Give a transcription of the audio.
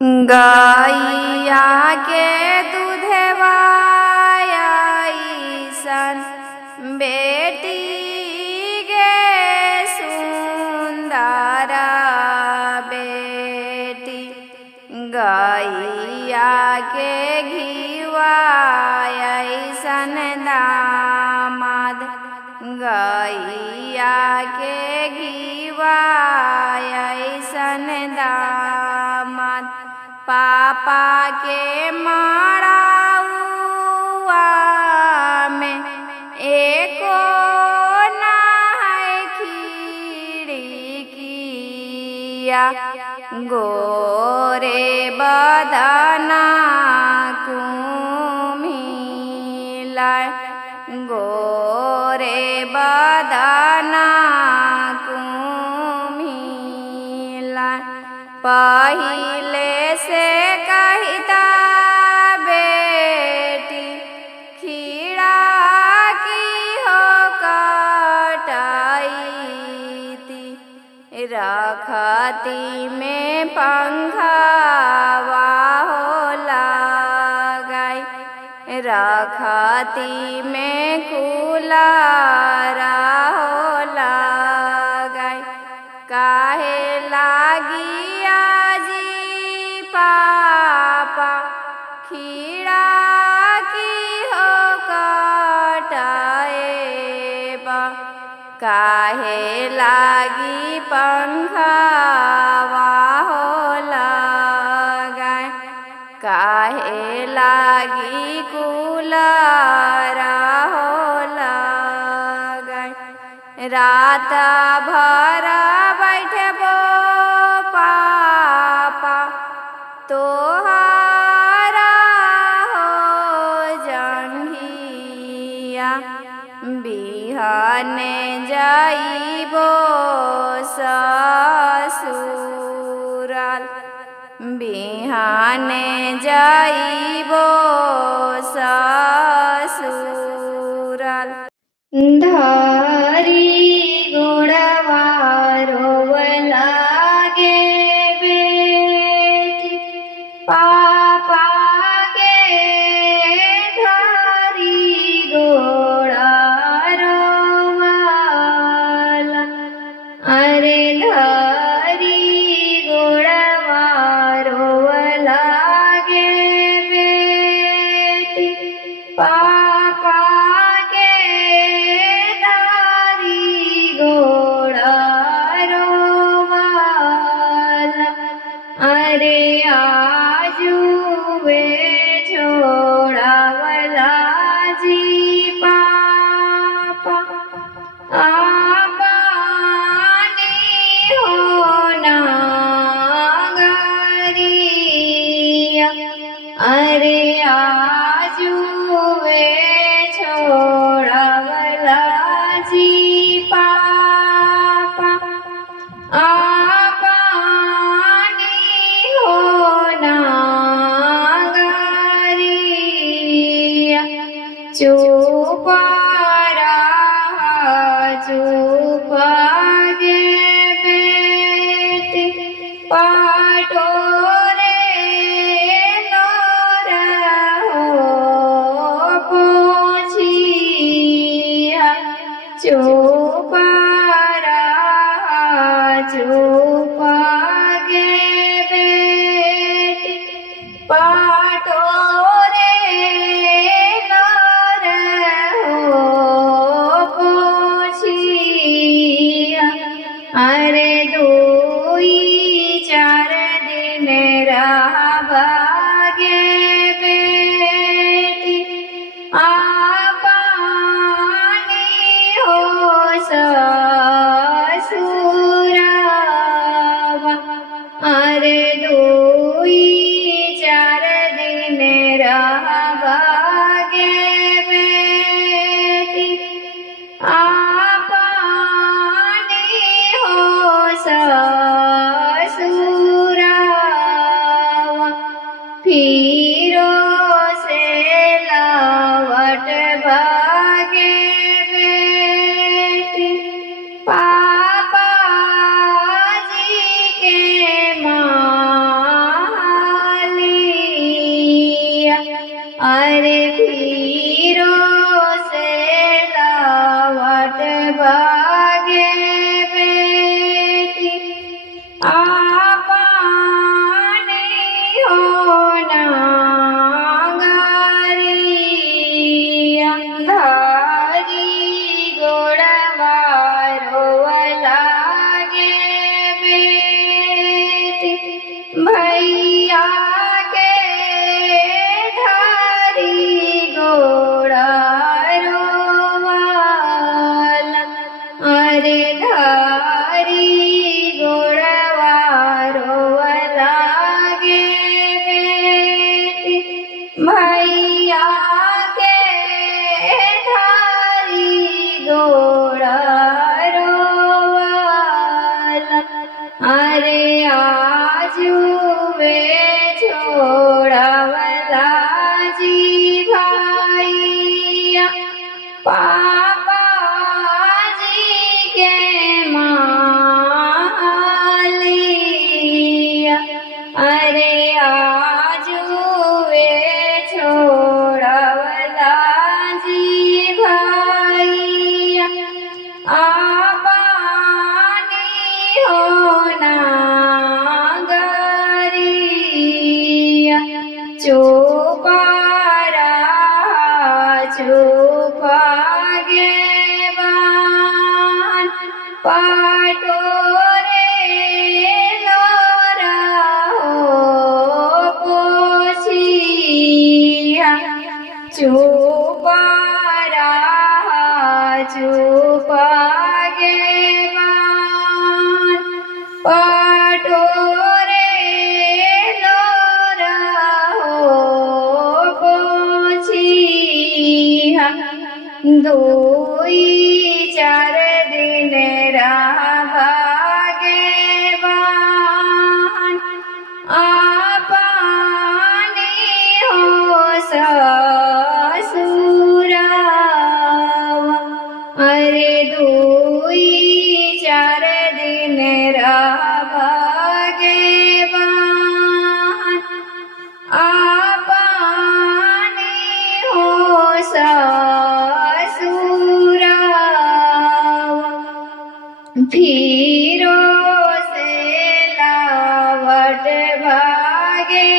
गैया के दूधवा अइसन बेटी गे सुंदर बेटी। गैया के घिवा अइसन दामाद। गैया के घिवा अइसन दामाद। पापा के मड़उआ में एको ना है खिड़किया। गोरे बदना कुम्हिला। गोरे बदना कुम्हिला। पहिले से कहता बेटी खिड़की हो कटाईती। रखती में पंखवा हो लगाई। रखती में कूलर हो लगाई। काहे लागी आजी पापा खिड़की हो कटाएबा। काहे लागी पंखवा हो लगाए। काहे लागी कूलर हो लगाए। रात भर बैठबो पापा तोहारा हो जंघिया। बिहाने जाइबो ससुराल। बिहाने जाइबो ससुराल। धरी गोड़वा रोवला गे बेटी पापा के। धरी गोड़ा रोवला। अरे धरी गोड़वा रोवला गे बेटी पापा के। धरी गोड़ा रोवला। अरे आजुवे छोड़ावला जी पापा। आपानी हो नागरिया। अरे आजुवे छोड़ावला जी पापा। आपानी हो नागरिया। चुप रहा चुप गे बेटी पाटोरे लोर हो पोछिया। चुप रहा चुप गे बेटी पाटोरे लोर हो पोछिया। अरे दुई चार दिन रहबा गे बेटी आपानी हो ससुरावा। अरे दुई चार दिन रहबा गे बेटी आपानी हो ससुरावा। फिरो से लौट भागे बेटी पापा जी के माँ भैया के धारी गोड़ा रोवाला अरे धारी गोड़वा रोवला गे बेटी भैया के धारी गोड़ा रोवाला अरे आजू वे छोड़ावला जी भैया पापा जी के मालिया अरे आजू वे छोड़ावला जी भैया आबानी होना गरिया चुपारा चुपागे बान पाटोरे लोरा हो पोछिया चुपारा चुपागे बान पाटोरे लोरा हो पोछिया दुई चार दिन भागे बान आपानी हो ससुरावा अरे दुई चार दिन भागे बान आपानी हो ससुरावा फिरो से लावट भागे